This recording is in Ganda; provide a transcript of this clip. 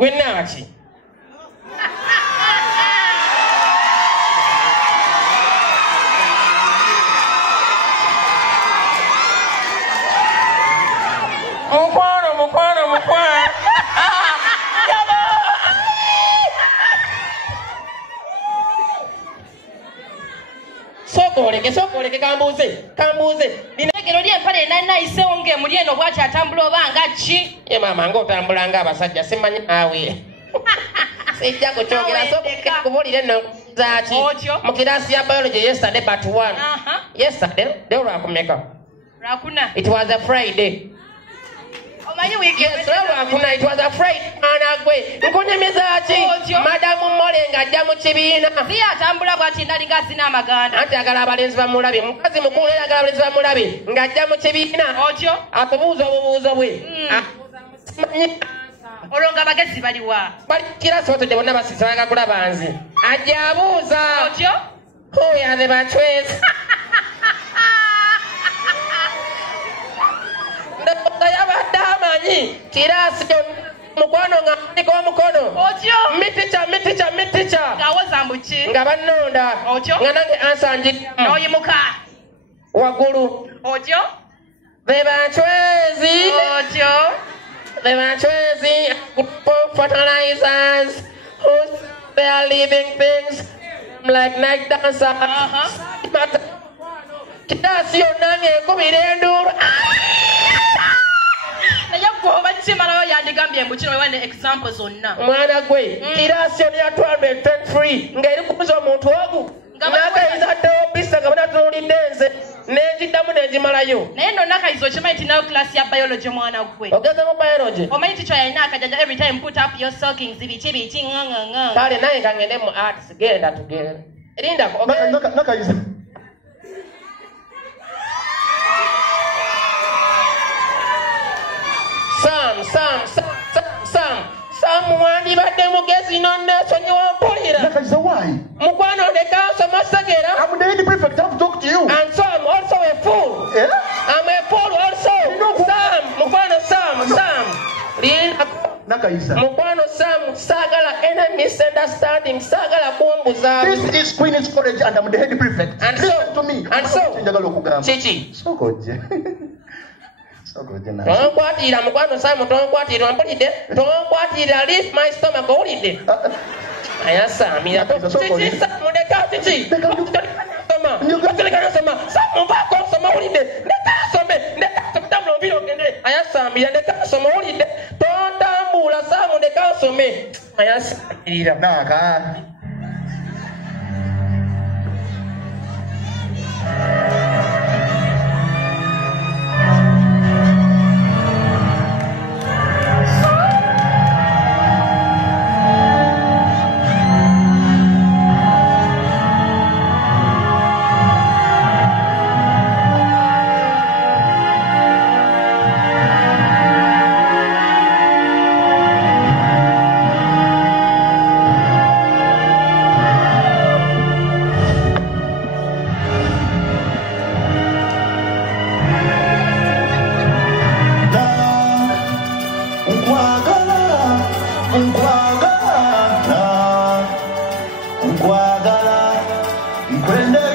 Gwe naaki. Mukwano. Sokoleke kambuuze. Binegero lye empale nayiseewo ng'emuli eno bw'ati atambula oba nga ki? Ye maama ng'otambula ng'abasajja simanyi naawe. Sijja kukyogera kubulire nno zaaki. Mu kiraasi ya biology yesterday but one. Yesterday, leo lwakumeka. Lwakuna. It was a Friday. Omanyi wiiki. Yes, lwakuna it was a Friday. Anagwe. Nkunyumiza ki? Madamu Mole ng'ajja mu kibiina. Si atambula bw'ati ndalinga asina amaganda. Anti agala abalenzi bamulabe. Mukazi mukulu era agala abalenzi bamulabe. Ng'ajja mu kibiina. Otyo? Akubuuza obubuuzo bwe. Olwo nga bagezi baliwa? Bali kiraasi batudde bonna basiisa bagakulaba nze. Ajja abuuza. Otyo? Who are the batwezi? Yabadde amanyi kiraasi mukwano nga ndiko omukono. Otyo? Miticha. Ng'awoza mbuki? Nga bannonda. Otyo? Nga nange ansanjidde. N'oyimuka. Waggulu. Otyo? Be batwezi. Otyo? The batwezi fertilizers. They are living things like night dancers. Kiraasi yonna ng'ekubira enduulu. Naye gwe oba kimalayo yandigambye mbu kino wewane example zonna. Mwana gwe kiraasi yonna ya 1223 ng'eri kubuza omuntu ogu n'akayizaddewo pisa nga banatunuulidde nze n'egiddamu n'egimalayo. Naye nno nakayiza okimanyi nti nayo class ya biology mwana gwe. Ogeze mu biology? Omanyi nti kyo yalina akajanja every time put up your stockings biki nganga. Kale naye nga ngende mu arts genda tugende. Linda nakayiza. Sam wandibadde mugezi nonneesonyiwa mpulira. Nakayiza why? Mukwano ndeka nsoma Segera. I'm the head prefect. I have to talk to you. And so I'm also a fool. Yeah? I'm a fool also. Sam. Linda. Nakayiza. Mukwano Sam, sagala any misunderstanding, sagala kumbuza. This is Queen's College and I'm the head prefect. And listen to me. And so. Chichi. So good. Tonkwatira mukwano Sam, tonkwatira mpulidde. Tonkwatira lift my stomach owulidde. Aya Sam, chichi Sam, ndeka chichi. Sam, mpaako nsoma owulidde. Ndeka nsome tambula ombira ogende. Aya Sam, ndeka nsoma owulidde. Tontambula Sam, ndeka nsome. Aya Sam, naka. Nkwagala, nkwendera